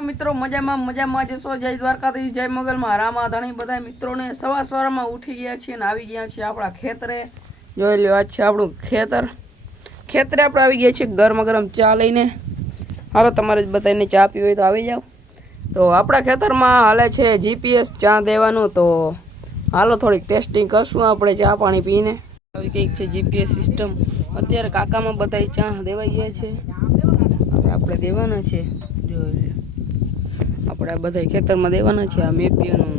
મિત્રો મજામાં જશો। જય દ્વારકાધીશ, જય મોગલમાં, રામા ધણી બધા મિત્રોને સવારમાં ઉઠી ગયા છીએ અને આવી ગયા છીએ આપણા ખેતરે। જોઈ લો, આ છે આપણું ખેતરે આપણે આવી ગયા છીએ ગરમા ગરમ ચા લઈને। હાલો, તમારે બધાને ચા પીવી હોય તો આવી જાઓ। તો આપણા ખેતરમાં હાલે છે જીપીએસ ચા દેવાનું, તો હાલો થોડીક ટેસ્ટિંગ કરશું આપણે ચા પાણી પીને। આવી કંઈક છે જીપીએસ સિસ્ટમ। અત્યારે કાકામાં બધા ચા દેવાઈ ગયા છે, હવે આપણે દેવાના છે। જોઈ લો, આપણે બધા ખેતરમાં દેવાના છે। આ મેપીઓનું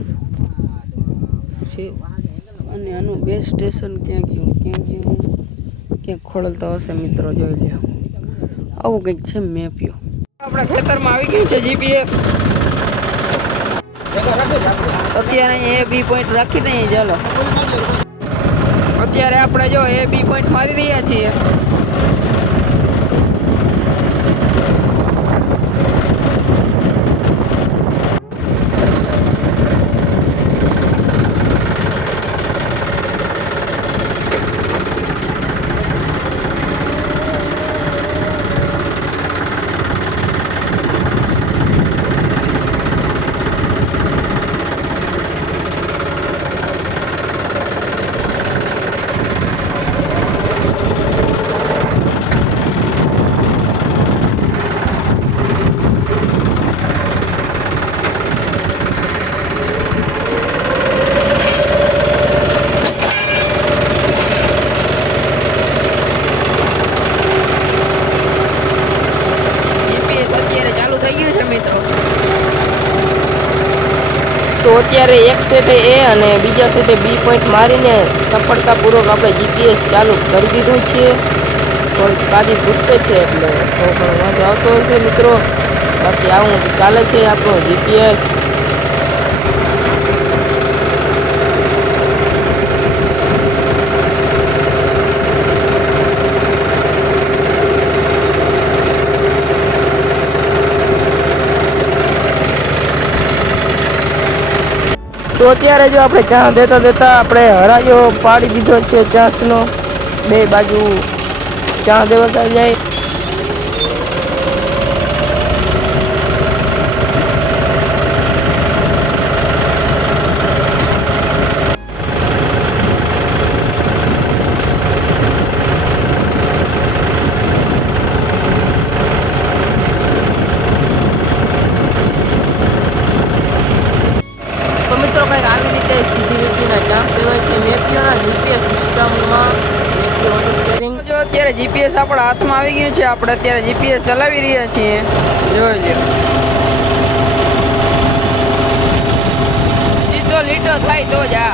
છે અને આનું બેઝ સ્ટેશન ક્યાં ખોળલતા હશે મિત્રો, જોઈ લો। આવું કંઈક છે મેપીઓ। આપણા ખેતરમાં આવી ગયું છે જીપીએસ। અત્યારે અહીંયા એ બી પોઈન્ટ રાખી દઈએ। ચાલો, અત્યારે આપણે જો એ બી પોઈન્ટ મારી રહ્યા છીએ। તો અત્યારે એક સેટે એ અને બીજા સેટે બી પોઈન્ટ મારીને સફળતાપૂર્વક આપણે જીપીએસ ચાલુ કરી દીધું છે। થોડીક કાદી ભૂટકે છે એટલે થોડો ઘણો વાંધો આવતો હશે મિત્રો, બાકી આવું ચાલે છે આપણો જીપીએસ। તો અત્યારે જો આપણે ચા દેતા આપણે હરાયો પાડી દીધો છે ચાસનો। બે બાજુ ચા દેવાતા જાય। જો અત્યારે જીપીએસ આપણા હાથમાં આવી ગયું છે, આપણે અત્યારે જીપીએસ ચલાવી રહ્યા છીએ। જોઈ લો, સીધો લીટો થાય તો જ આ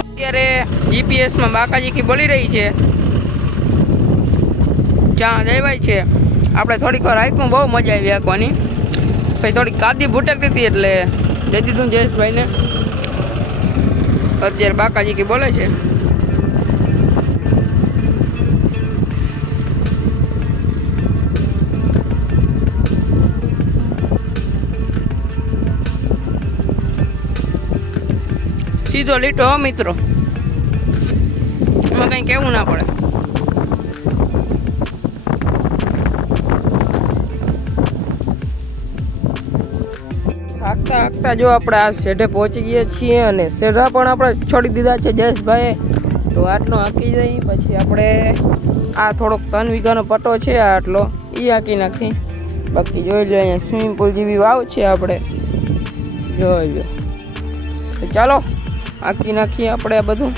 અત્યારે જીપીએસમાં બાકાજી કી બોલી રહી છે, ચા દેવાય છે। આપણે થોડીક વાર હાંક્યું, બહુ મજા આવી હાંકવાની। પછી થોડીક કાદી ભૂટકતી હતી એટલે દઈ દીધું જયેશભાઈને। અત્યારે બાકાજી કી બોલે છે। સીધો લીટો મિત્રો, એમાં કંઈ કહેવું ના પડે। હાંકતા જો આપણે આ શેઢે પહોંચી ગયા છીએ અને શેઢા પણ આપણે છોડી દીધા છે જયેશભાઈ। તો આટલો હાંકી જઈ, પછી આપણે આ થોડોક 3 વીઘાનો પટ્ટો છે આટલો, એ હાંકી નાખી। બાકી જોઈ લો, અહીંયા સ્વિમિંગ પુલ જેવી વાવ છે આપણે, જોઈ લો। તો ચાલો હાંકી નાખીએ આપણે આ બધું।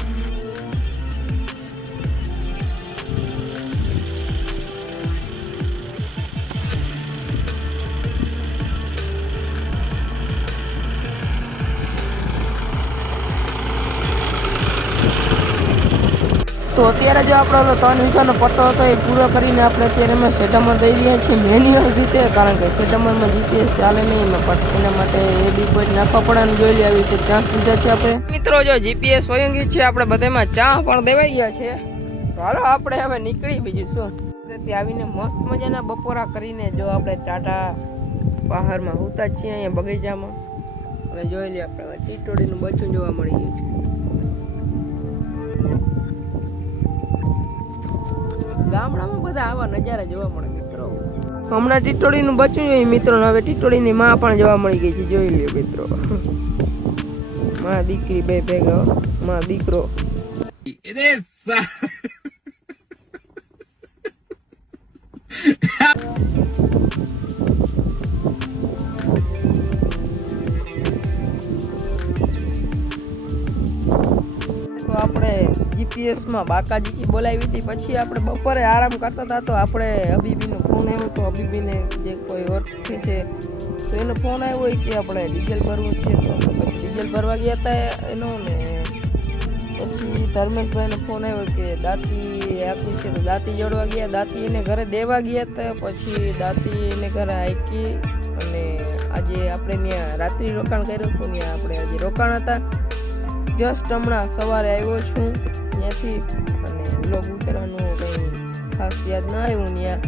તો અત્યારે જો આપણો 3 વીઘાનો પટ્ટો હતો એ પૂરો કરીને આપણે અત્યારે અમે સેટમાં દઈ રહ્યા છીએ મેન્યુઅલ રીતે, કારણ કે સેટમાં જીપીએસ ચાલે નહીં, એમાં એના માટે એ બી પોઈન્ટ નાખવા પડે અને જોઈ લે આવી રીતે ચાન્સ લીધા છે આપણે મિત્રો। જો જીપીએસ વયું ગયું છે, આપણે બધામાં ચા પણ દેવાઈ ગયા છે। તો હાલો આપણે હવે નીકળી, બીજું શું। ત્યાં આવીને મસ્ત મજાના બપોરા કરીને જો આપણે ટાટા બહારમાં હોતા છીએ અહીંયા બગીચામાં। અને જોઈ લઈએ આપણે ટીટોડીનું બચ્ચું જોવા મળી ગયું છે ગામડામાં બધા આવા નજારા જોવા મળે મિત્રો હમણાં ટીટોડીનું બચ્ચું જોયું મિત્રો હવે ટીટોડીની માં પણ જોવા મળી ગઈ છે જોઈ લ્યો મિત્રો માં દીકરી બે ભેગા માં દીકરો આપણે જીપીએસ માં બાકાજી બોલાવી હતી પછી આપણે બપોરે આરામ કરતા હતા તો આપણે હબીબીનો ફોન આવ્યો તો હબીબીને જે કોઈ ઓળખે છે તો એનો ફોન આવ્યો હોય કે આપણે ડીઝલ ભરવું છે તો પછી ડીઝલ ભરવા ગયા હતા એનો ને પછી ધર્મેશભાઈનો ફોન આવ્યો કે દાંતી આપી છે તો દાંતી જોડવા ગયા દાંતી એને ઘરે દેવા ગયા હતા પછી દાંતી એને ઘરે હાકી અને આજે આપણે ત્યાં રાત્રિ રોકાણ કર્યું હતું ત્યાં આપણે આજે રોકાણ હતા જસ્ટ હમણાં સવારે આવ્યો છું ત્યાંથી અને વ્લોગ ઉતરવાનું કંઈ ખાસ યાદ ના આવ્યું ત્યાં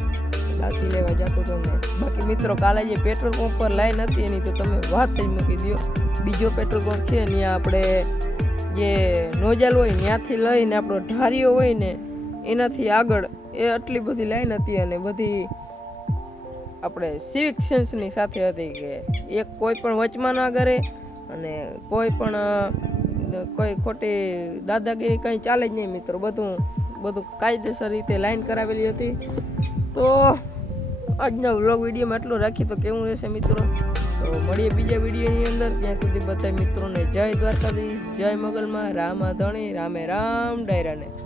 દાંતી લેવા જતો હતો ને બાકી મિત્રો કાલે જે પેટ્રોલ પંપ પર લાઈન હતી એની તો તમે વાત જ મૂકી દો બીજો પેટ્રોલ પંપ છે ત્યાં આપણે જે નોઝલ હોય ત્યાંથી લઈને આપણો ઢારીઓ હોય ને એનાથી આગળ એ આટલી બધી લાઈન હતી અને બધી આપણે સિવિક સેન્સની સાથે હતી કે એક કોઈ પણ વચમાં ના કરે અને કોઈ પણ કોઈ ખોટી દાદાગીરી કંઈ ચાલે જ નહીં મિત્રો બધું કાયદેસર રીતે લાઈન કરાવેલી હતી તો આજના વ્લોગ વિડીયોમાં એટલું રાખીએ તો કેવું રહેશે મિત્રો તો મળીએ બીજા વિડીયોની અંદર ત્યાં સુધી બધા મિત્રોને જય દ્વારકાધીશ જય મોગલમાં રામા ધણી રામે રામ ડાયરાને